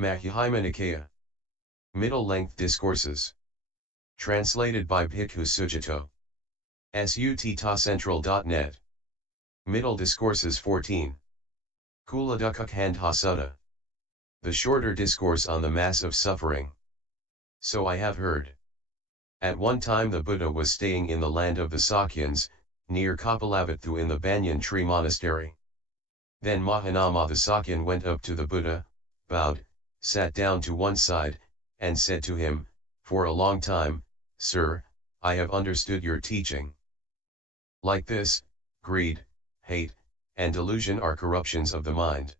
Mahānāma Nikaya. Middle-length discourses. Translated by Bhikkhu Sujato. Sutta.central.net. Middle Discourses 14. Kula Dukkakhandha Sutta. The shorter discourse on the mass of suffering. So I have heard. At one time the Buddha was staying in the land of the Sakyans, near Kapilavatthu in the banyan tree monastery. Then Mahānāma the Sakyan went up to the Buddha, bowed, sat down to one side, and said to him, "For a long time, sir, I have understood your teaching. Like this, greed, hate, and delusion are corruptions of the mind.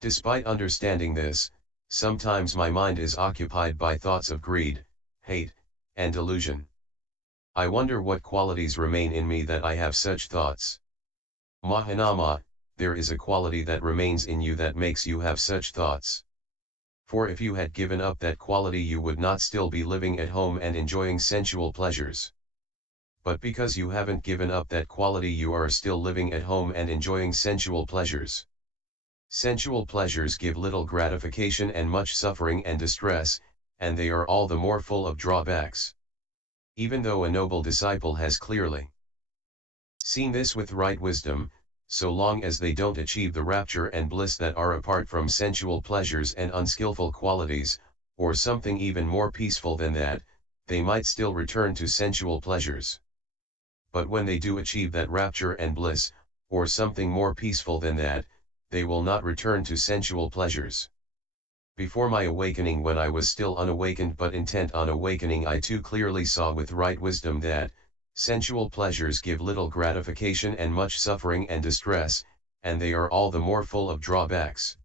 Despite understanding this, sometimes my mind is occupied by thoughts of greed, hate, and delusion. I wonder what qualities remain in me that I have such thoughts." Mahānāma, there is a quality that remains in you that makes you have such thoughts. For if you had given up that quality you would not still be living at home and enjoying sensual pleasures. But because you haven't given up that quality you are still living at home and enjoying sensual pleasures. Sensual pleasures give little gratification and much suffering and distress, and they are all the more full of drawbacks. Even though a noble disciple has clearly seen this with right wisdom, so long as they don't achieve the rapture and bliss that are apart from sensual pleasures and unskillful qualities, or something even more peaceful than that, they might still return to sensual pleasures. But when they do achieve that rapture and bliss, or something more peaceful than that, they will not return to sensual pleasures. Before my awakening, when I was still unawakened but intent on awakening, I too clearly saw with right wisdom that sensual pleasures give little gratification and much suffering and distress, and they are all the more full of drawbacks.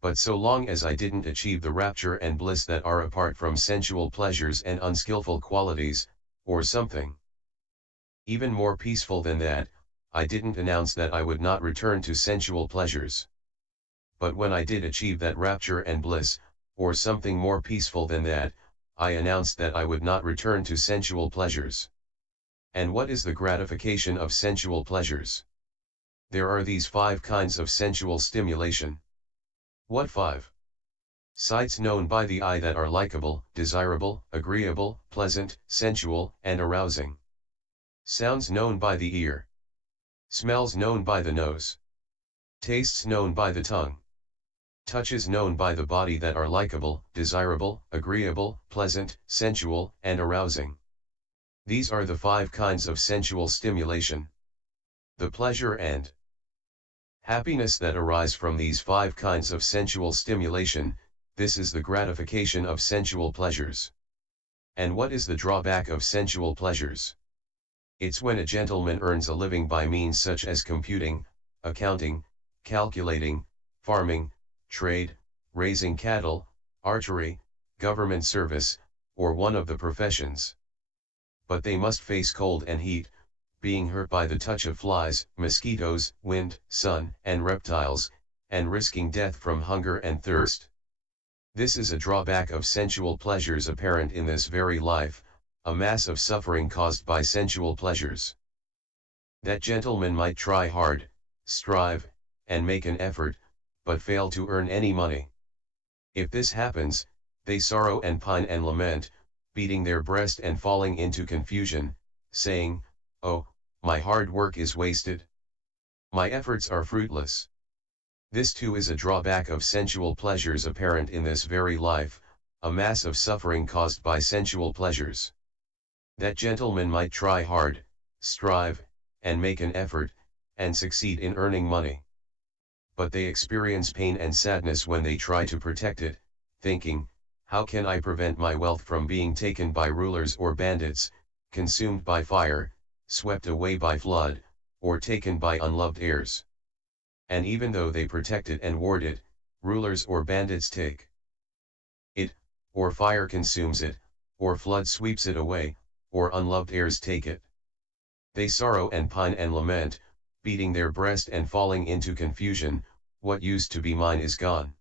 But so long as I didn't achieve the rapture and bliss that are apart from sensual pleasures and unskillful qualities, or something even more peaceful than that, I didn't announce that I would not return to sensual pleasures. But when I did achieve that rapture and bliss, or something more peaceful than that, I announced that I would not return to sensual pleasures. And what is the gratification of sensual pleasures? There are these 5 kinds of sensual stimulation. What 5? Sights known by the eye that are likable, desirable, agreeable, pleasant, sensual, and arousing. Sounds known by the ear. Smells known by the nose. Tastes known by the tongue. Touches known by the body that are likable, desirable, agreeable, pleasant, sensual, and arousing. These are the 5 kinds of sensual stimulation. The pleasure and happiness that arise from these 5 kinds of sensual stimulation, this is the gratification of sensual pleasures. And what is the drawback of sensual pleasures? It's when a gentleman earns a living by means such as computing, accounting, calculating, farming, trade, raising cattle, archery, government service, or one of the professions. But they must face cold and heat, being hurt by the touch of flies, mosquitoes, wind, sun, and reptiles, and risking death from hunger and thirst. This is a drawback of sensual pleasures apparent in this very life, a mass of suffering caused by sensual pleasures. That gentleman might try hard, strive, and make an effort, but fail to earn any money. If this happens, they sorrow and pine and lament, beating their breast and falling into confusion, saying, "Oh, my hard work is wasted. My efforts are fruitless." This too is a drawback of sensual pleasures apparent in this very life, a mass of suffering caused by sensual pleasures. That gentleman might try hard, strive, and make an effort, and succeed in earning money. But they experience pain and sadness when they try to protect it, thinking, "How can I prevent my wealth from being taken by rulers or bandits, consumed by fire, swept away by flood, or taken by unloved heirs?" And even though they protect it and ward it, rulers or bandits take it, or fire consumes it, or flood sweeps it away, or unloved heirs take it. They sorrow and pine and lament, beating their breast and falling into confusion, "What used to be mine is gone."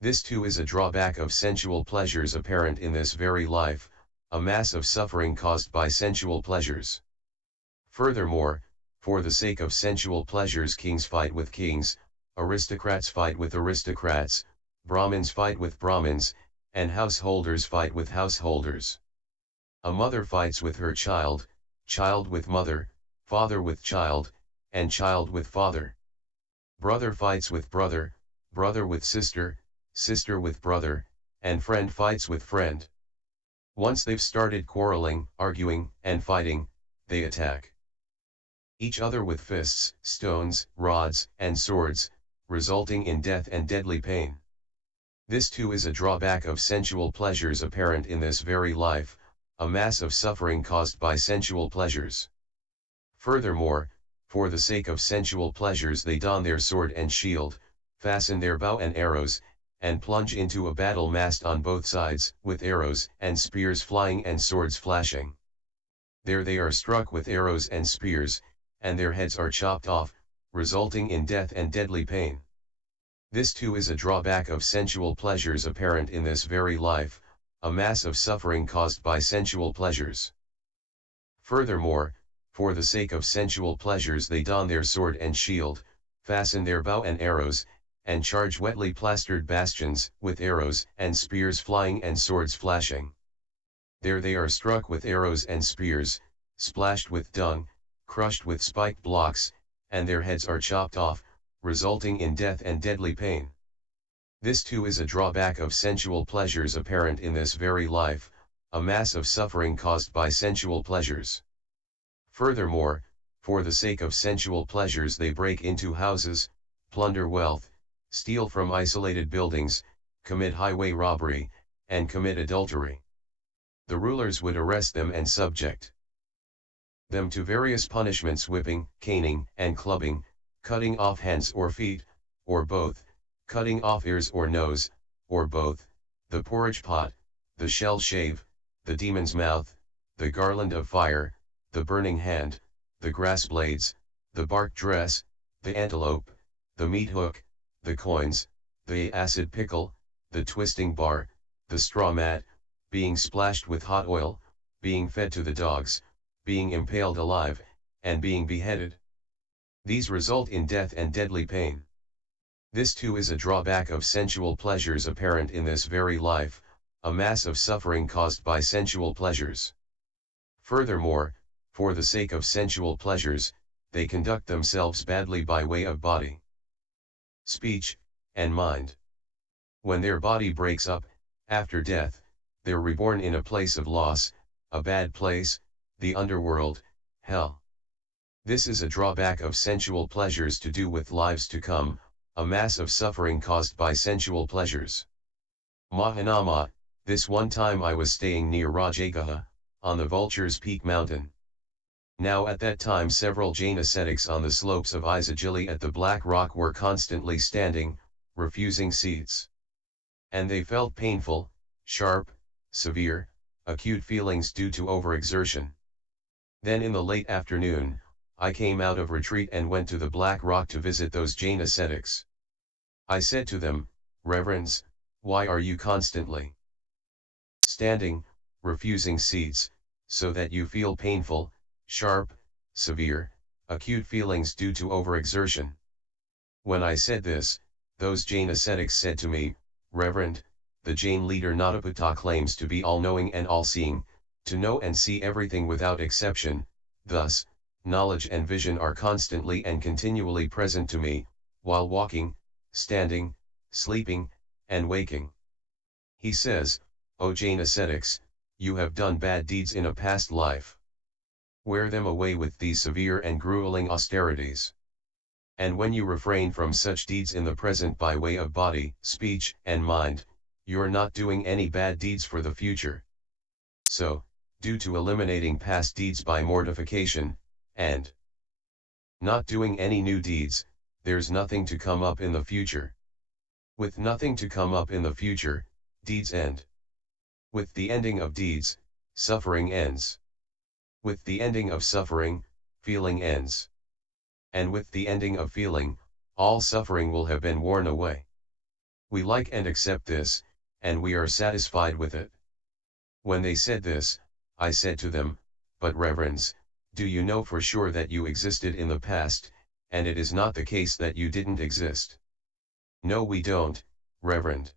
This too is a drawback of sensual pleasures apparent in this very life, a mass of suffering caused by sensual pleasures. Furthermore, for the sake of sensual pleasures kings fight with kings, aristocrats fight with aristocrats, Brahmins fight with Brahmins, and householders fight with householders. A mother fights with her child, child with mother, father with child, and child with father. Brother fights with brother, brother with sister, sister with brother, and friend fights with friend. Once they've started quarreling, arguing, and fighting, they attack each other with fists, stones, rods, and swords, resulting in death and deadly pain. This too is a drawback of sensual pleasures apparent in this very life, a mass of suffering caused by sensual pleasures. Furthermore, for the sake of sensual pleasures they don their sword and shield, fasten their bow and arrows, and plunge into a battle massed on both sides, with arrows and spears flying and swords flashing. There they are struck with arrows and spears, and their heads are chopped off, resulting in death and deadly pain. This too is a drawback of sensual pleasures apparent in this very life, a mass of suffering caused by sensual pleasures. Furthermore, for the sake of sensual pleasures they don their sword and shield, fasten their bow and arrows, and charge wetly plastered bastions, with arrows and spears flying and swords flashing. There they are struck with arrows and spears, splashed with dung, crushed with spiked blocks, and their heads are chopped off, resulting in death and deadly pain. This too is a drawback of sensual pleasures apparent in this very life, a mass of suffering caused by sensual pleasures. Furthermore, for the sake of sensual pleasures they break into houses, plunder wealth, steal from isolated buildings, commit highway robbery, and commit adultery. The rulers would arrest them and subject them to various punishments: whipping, caning, and clubbing, cutting off hands or feet, or both, cutting off ears or nose, or both, the porridge pot, the shell shave, the demon's mouth, the garland of fire, the burning hand, the grass blades, the bark dress, the antelope, the meat hook, the coins, the acid pickle, the twisting bar, the straw mat, being splashed with hot oil, being fed to the dogs, being impaled alive, and being beheaded. These result in death and deadly pain. This too is a drawback of sensual pleasures apparent in this very life, a mass of suffering caused by sensual pleasures. Furthermore, for the sake of sensual pleasures, they conduct themselves badly by way of body, speech, and mind. When their body breaks up, after death, they're reborn in a place of loss, a bad place, the underworld, hell. This is a drawback of sensual pleasures to do with lives to come, a mass of suffering caused by sensual pleasures. Mahānāma, this one time I was staying near Rajagaha, on the Vulture's Peak mountain. Now at that time several Jain ascetics on the slopes of Isagili at the Black Rock were constantly standing, refusing seats. And they felt painful, sharp, severe, acute feelings due to overexertion. Then in the late afternoon, I came out of retreat and went to the Black Rock to visit those Jain ascetics. I said to them, "Reverends, why are you constantly standing, refusing seats, so that you feel painful, sharp, severe, acute feelings due to overexertion?" When I said this, those Jain ascetics said to me, "Reverend, the Jain leader Nataputta claims to be all-knowing and all-seeing, to know and see everything without exception, thus, knowledge and vision are constantly and continually present to me, while walking, standing, sleeping, and waking. He says, O Jain ascetics, you have done bad deeds in a past life. Wear them away with these severe and grueling austerities. And when you refrain from such deeds in the present by way of body, speech, and mind, you're not doing any bad deeds for the future. So, due to eliminating past deeds by mortification, and not doing any new deeds, there's nothing to come up in the future. With nothing to come up in the future, deeds end. With the ending of deeds, suffering ends. With the ending of suffering, feeling ends. And with the ending of feeling, all suffering will have been worn away. We like and accept this, and we are satisfied with it." When they said this, I said to them, "But reverends, do you know for sure that you existed in the past, and it is not the case that you didn't exist?" "No, we don't, Reverend.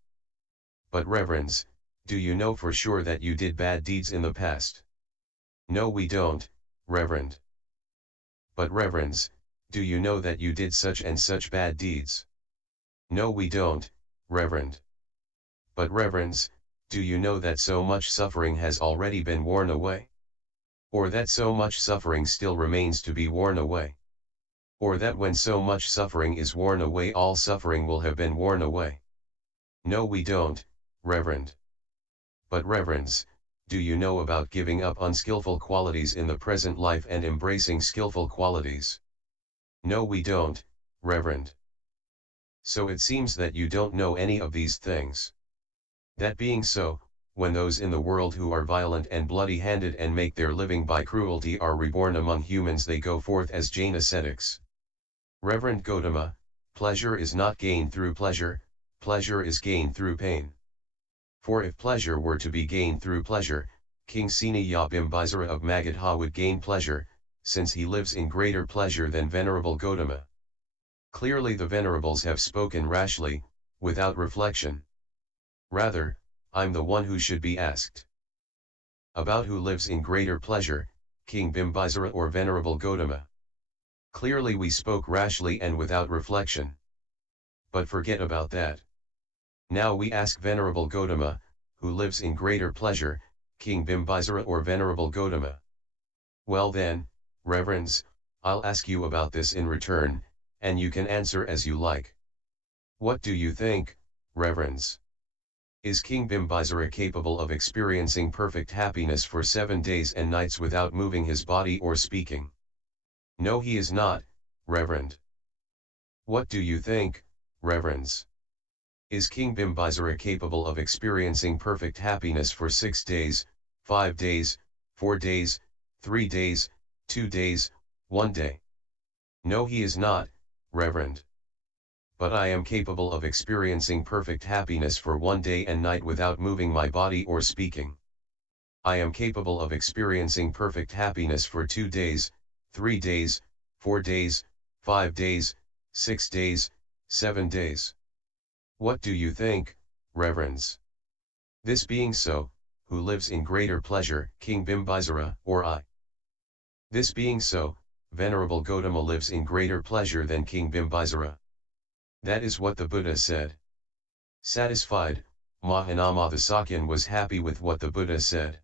But reverends, do you know for sure that you did bad deeds in the past? No, we don't, Reverend. But reverends, do you know that you did such and such bad deeds? No, we don't, Reverend. But reverends, do you know that so much suffering has already been worn away? Or that so much suffering still remains to be worn away? Or that when so much suffering is worn away, all suffering will have been worn away? No, we don't, Reverend. But reverends, do you know about giving up unskillful qualities in the present life and embracing skillful qualities? No, we don't, Reverend. So it seems that you don't know any of these things. That being so, when those in the world who are violent and bloody-handed and make their living by cruelty are reborn among humans, they go forth as Jain ascetics. Reverend Gautama, pleasure is not gained through pleasure, pleasure is gained through pain. For if pleasure were to be gained through pleasure, King Seniya Bimbisara of Magadha would gain pleasure, since he lives in greater pleasure than Venerable Gautama. Clearly the venerables have spoken rashly, without reflection. Rather, I'm the one who should be asked. About who lives in greater pleasure, King Bimbisara or Venerable Gautama? Clearly we spoke rashly and without reflection. But forget about that. Now we ask Venerable Gautama, who lives in greater pleasure, King Bimbisara or Venerable Gautama? Well then, reverends, I'll ask you about this in return, and you can answer as you like. What do you think, reverends? Is King Bimbisara capable of experiencing perfect happiness for 7 days and nights without moving his body or speaking? No, he is not, Reverend. What do you think, reverends? Is King Bimbisara capable of experiencing perfect happiness for 6 days, 5 days, 4 days, 3 days, 2 days, 1 day? No, he is not, Reverend. But I am capable of experiencing perfect happiness for 1 day and night without moving my body or speaking. I am capable of experiencing perfect happiness for 2 days, 3 days, 4 days, 5 days, 6 days, 7 days. What do you think, reverends? This being so, who lives in greater pleasure, King Bimbisara or I? This being so, Venerable Gautama lives in greater pleasure than King Bimbisara. That is what the Buddha said. Satisfied, Mahānāma the Sakyan was happy with what the Buddha said.